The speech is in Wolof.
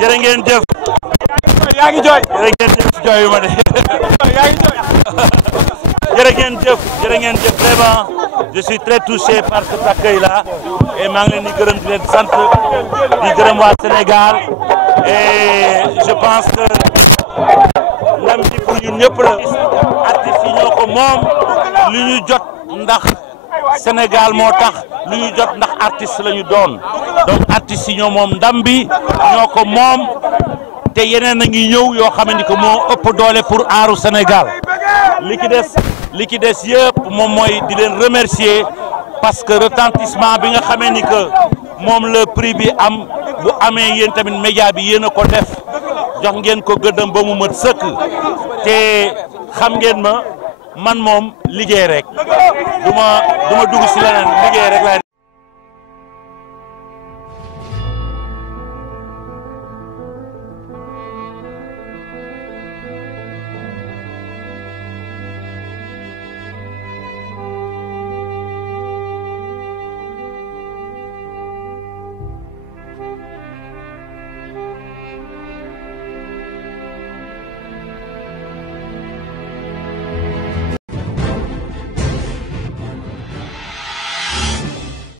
jërë ngeen jëf. yaa ngi jooy. jërë ngeen jëf jooyu ma de. yaa ngi jooy. jërë ngeen jëf vraiment je suis très touché par cet accueil là et maa ngi leen di gërëm di leen sant di gërëm waa Sénégal et je pense que ndam ci pour ñun ñëpp la. artistes yi ñoo ko moom lu ñu jot ndax Sénégal moo tax lu ñu jot ndax artiste la ñu doon donc artistes yi ñoo moom ndam bi ñoo ko moom te yeneen a ngi ñëw yoo xam ni que moo ëpp doole pour aaru Sénégal li ki des yëpp moom mooy di leen remercier parce que retentissement bi nga xamee ni que moom le prix bi am bu amee yéen tamit média bi yéen a ko def jox ngeen ko gëddam ba mu mat sëkk te xam ngeen ma man moom liggéey rek du ma dugg si leneen liggéey rek laay